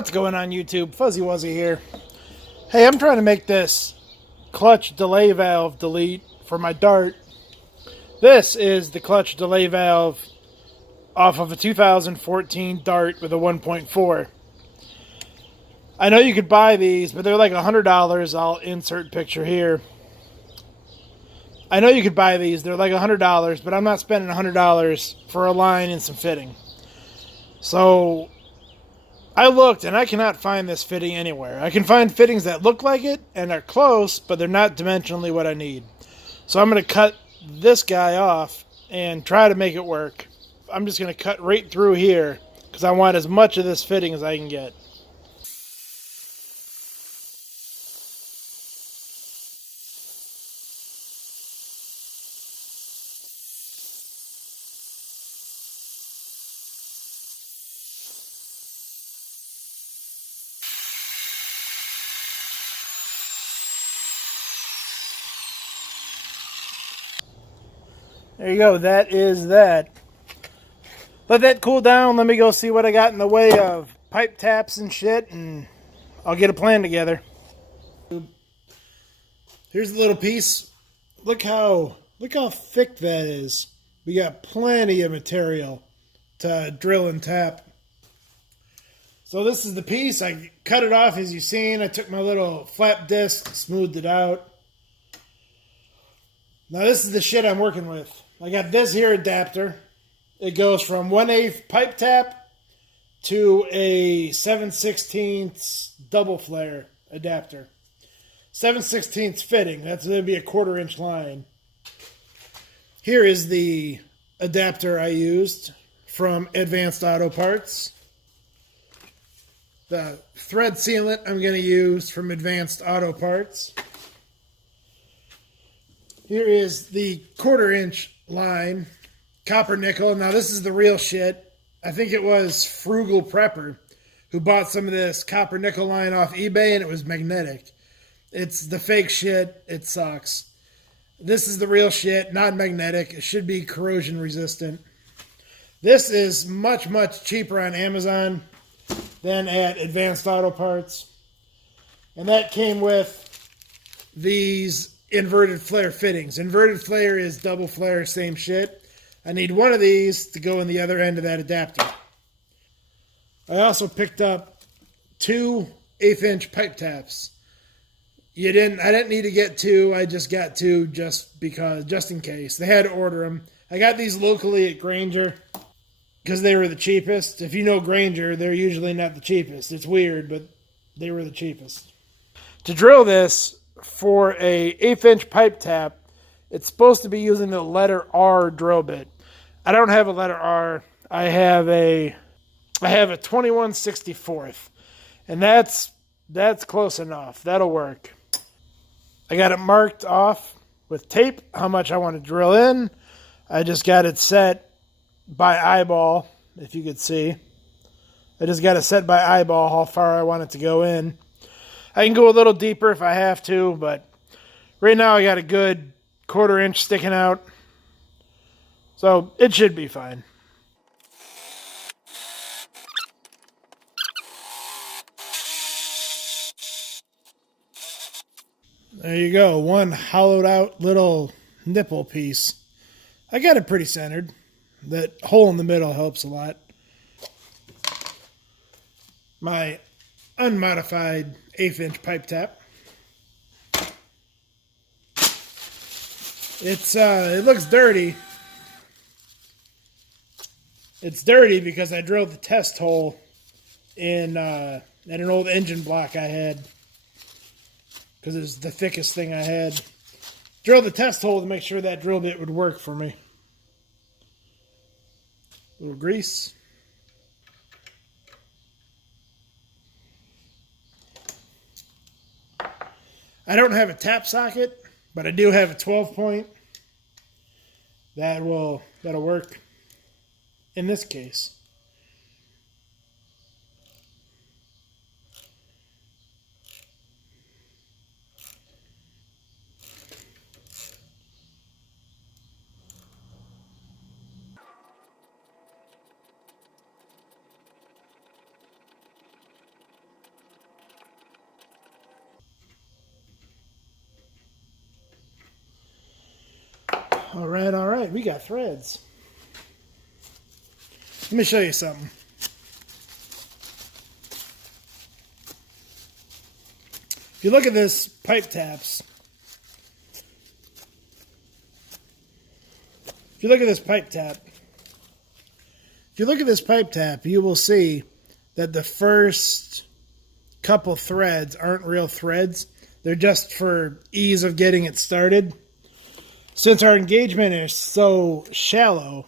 What's going on YouTube? Fuzzy Wuzzy here. Hey, I'm trying to make this clutch delay valve delete for my dart. This is the clutch delay valve off of a 2014 dart with a 1.4. I know you could buy these, but they're like $100. I'll insert picture here. I know you could buy these. They're like $100, but I'm not spending $100 for a line and some fitting. So I looked and I cannot find this fitting anywhere. I can find fittings that look like it and are close, but they're not dimensionally what I need. So I'm going to cut this guy off and try to make it work. I'm just going to cut right through here because I want as much of this fitting as I can get. There you go. That is that. Let that cool down. Let me go see what I got in the way of pipe taps and shit, and I'll get a plan together. Here's the little piece. Look how thick that is. We got plenty of material to drill and tap. So this is the piece. I cut it off as you've seen. I took my little flap disc, smoothed it out. Now this is the shit I'm working with. I got this here adapter. It goes from 1/8 pipe tap to a 7/16 double flare adapter. 7/16 fitting. That's going to be a 1/4 inch line. Here is the adapter I used from Advanced Auto Parts. The thread sealant I'm going to use from Advanced Auto Parts. Here is the 1/4 inch line, copper nickel. Now this is the real shit. I think it was Frugal Prepper who bought some of this copper nickel line off eBay, and it was magnetic. It's the fake shit. It sucks. This is the real shit, not magnetic. It should be corrosion resistant. This is much, much cheaper on Amazon than at Advanced Auto Parts. And that came with these inverted flare fittings. Inverted flare is double flare, same shit. I need one of these to go in the other end of that adapter. I also picked up 2 1/8 inch pipe taps. I didn't need to get 2. I just got 2 just in case. They had to order them. I got these locally at Grainger because they were the cheapest. If you know Grainger, they're usually not the cheapest. It's weird, but they were the cheapest. To drill this for a 1/8 inch pipe tap, it's supposed to be using the letter R drill bit. I don't have a letter R. I have a 21/64, and that's close enough. That'll work. I got it marked off with tape how much I want to drill in. I just got it set by eyeball, if you could see. I just got it set by eyeball how far I want it to go in. I can go a little deeper if I have to, but right now I got a good 1/4 inch sticking out. So it should be fine. There you go. One hollowed out little nipple piece. I got it pretty centered. That hole in the middle helps a lot. My unmodified 1/8 inch pipe tap. It looks dirty. It's dirty because I drilled the test hole in an old engine block I had because it was the thickest thing I had. Drilled the test hole to make sure that drill bit would work for me. A little grease. I don't have a tap socket, but I do have a 12-point. That'll work in this case. All right, we got threads. Let me show you something. If you look at this pipe taps, you will see that the first couple threads aren't real threads. They're just for ease of getting it started. Since our engagement is so shallow,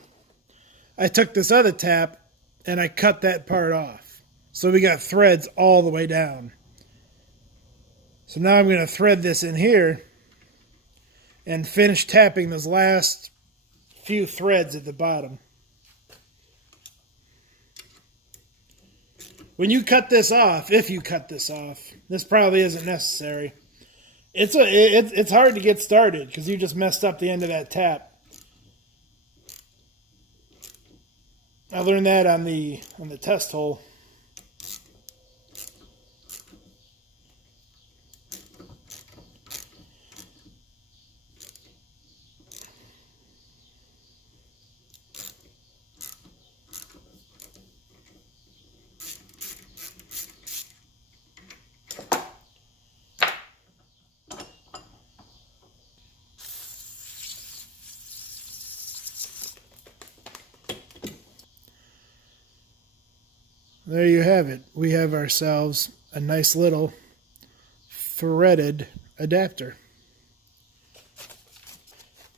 I took this other tap and I cut that part off. So we got threads all the way down. So now I'm going to thread this in here and finish tapping those last few threads at the bottom. When you cut this off, if you cut this off, this probably isn't necessary. It's hard to get started because you just messed up the end of that tap. I learned that on the test hole. There you have it. We have ourselves a nice little threaded adapter.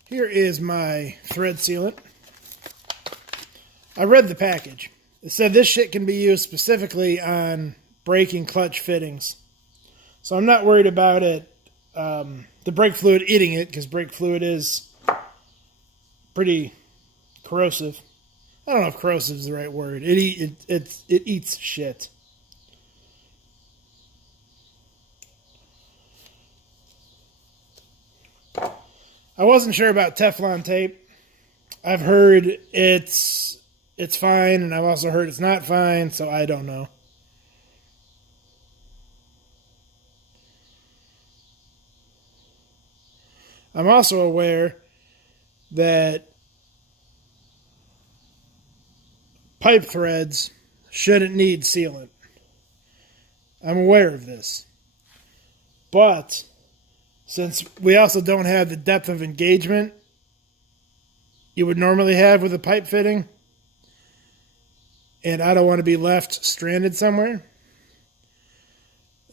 Here is my thread sealant. I read the package. It said this shit can be used specifically on brake and clutch fittings. So I'm not worried about it, the brake fluid eating it, because brake fluid is pretty corrosive. I don't know if corrosive is the right word. It eats shit. I wasn't sure about Teflon tape. I've heard it's fine, and I've also heard it's not fine, so I don't know. I'm also aware that pipe threads shouldn't need sealant. I'm aware of this. But since we also don't have the depth of engagement you would normally have with a pipe fitting, and I don't want to be left stranded somewhere,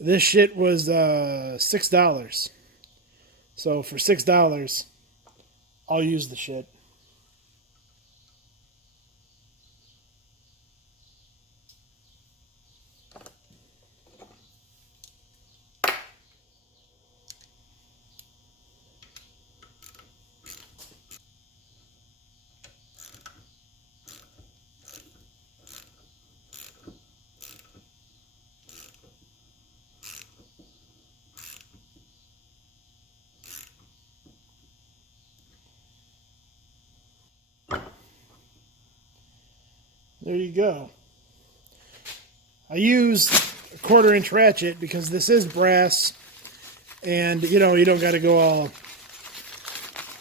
this shit was $6. So for $6, I'll use the shit. There you go. I use a 1/4-inch ratchet because this is brass, and you know, you don't got to go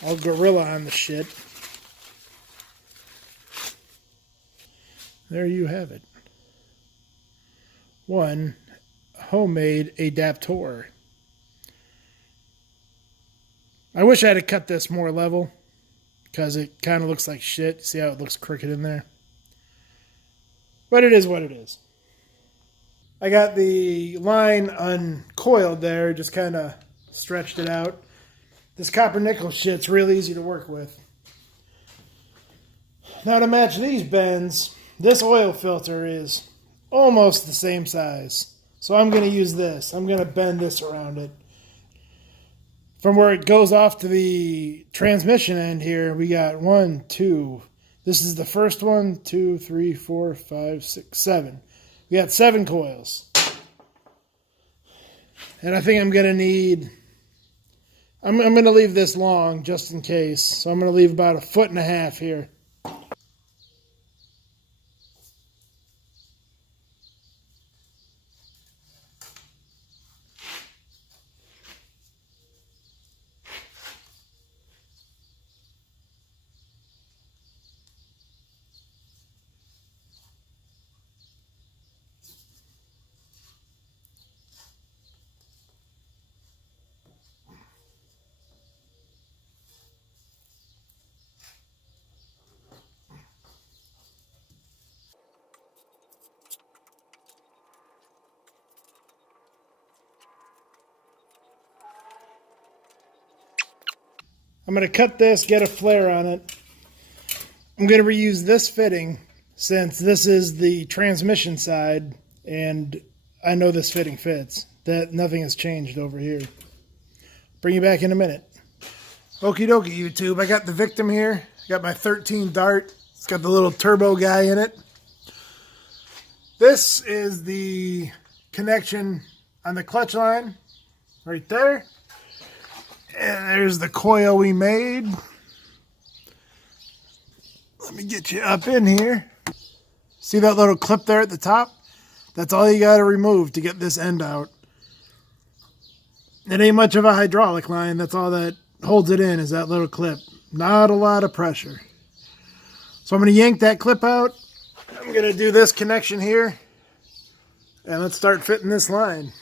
all gorilla on the shit. There you have it. One homemade adaptor. I wish I had cut this more level because it kind of looks like shit. See how it looks crooked in there? But it is what it is. I got the line uncoiled there, just kind of stretched it out. This copper nickel shit's real easy to work with. Now to match these bends, this oil filter is almost the same size. So I'm going to use this. I'm going to bend this around it. From where it goes off to the transmission end here, we got 1, 2. This is the first one, 2, 3, 4, 5, 6, 7. We got 7 coils. And I think I'm going to need... I'm going to leave this long just in case. So I'm going to leave about 1.5 feet here. I'm going to cut this, get a flare on it. I'm going to reuse this fitting since this is the transmission side and I know this fitting fits. That nothing has changed over here. Bring you back in a minute. Okie dokie, YouTube. I got the Victim here. I got my 13 Dart. It's got the little turbo guy in it. This is the connection on the clutch line right there. And there's the coil we made. Let me get you up in here. See that little clip there at the top? That's all you got to remove to get this end out. It ain't much of a hydraulic line. That's all that holds it in, is that little clip. Not a lot of pressure. So I'm going to yank that clip out. I'm going to do this connection here. And let's start fitting this line.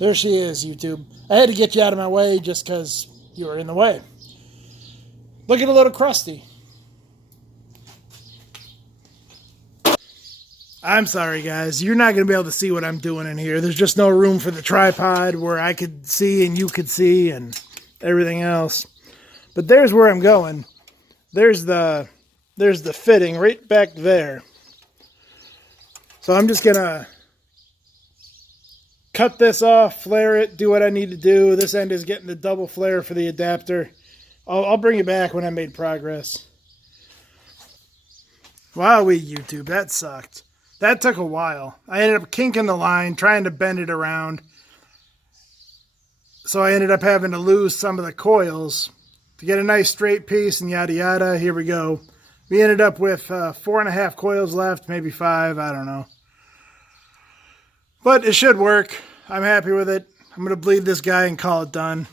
There she is, YouTube. I had to get you out of my way just because you were in the way. Looking a little crusty. I'm sorry, guys. You're not going to be able to see what I'm doing in here. There's just no room for the tripod where I could see and you could see and everything else. But there's where I'm going. There's the fitting right back there. So I'm just going to cut this off, flare it, do what I need to do. This end is getting the double flare for the adapter. I'll bring you back when I made progress. Wowee, YouTube, that sucked. That took a while. I ended up kinking the line, trying to bend it around. So I ended up having to lose some of the coils to get a nice straight piece and yada yada. Here we go. We ended up with 4.5 coils left, maybe 5, I don't know. But it should work. I'm happy with it. I'm going to bleed this guy and call it done.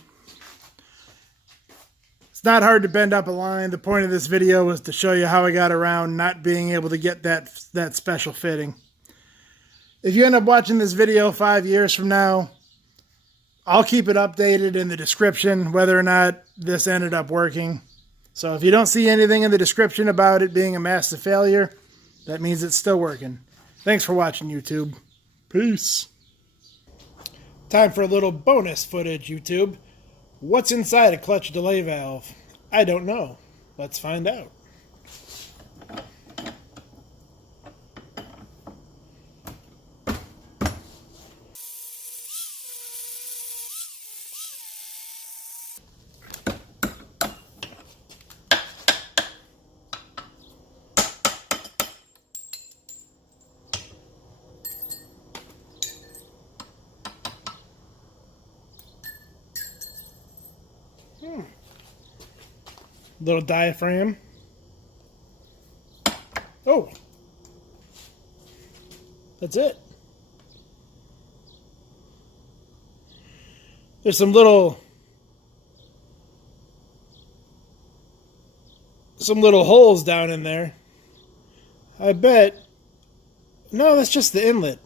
It's not hard to bend up a line. The point of this video was to show you how I got around not being able to get that special fitting. If you end up watching this video 5 years from now, I'll keep it updated in the description whether or not this ended up working. So if you don't see anything in the description about it being a massive failure, that means it's still working. Thanks for watching, YouTube. Peace. Time for a little bonus footage, YouTube. What's inside a clutch delay valve? I don't know. Let's find out. Little diaphragm. Oh, that's it. There's some little holes down in there. I bet. No, that's just the inlet.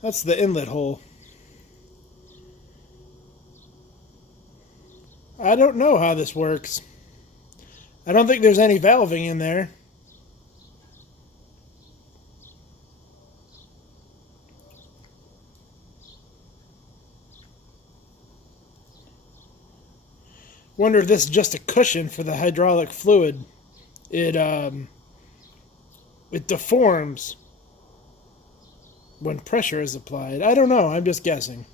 That's the inlet hole. I don't know how this works. I don't think there's any valving in there. Wonder if this is just a cushion for the hydraulic fluid. It deforms when pressure is applied. I don't know. I'm just guessing.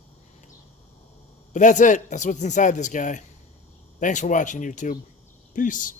But that's it. That's what's inside this guy. Thanks for watching, YouTube. Peace.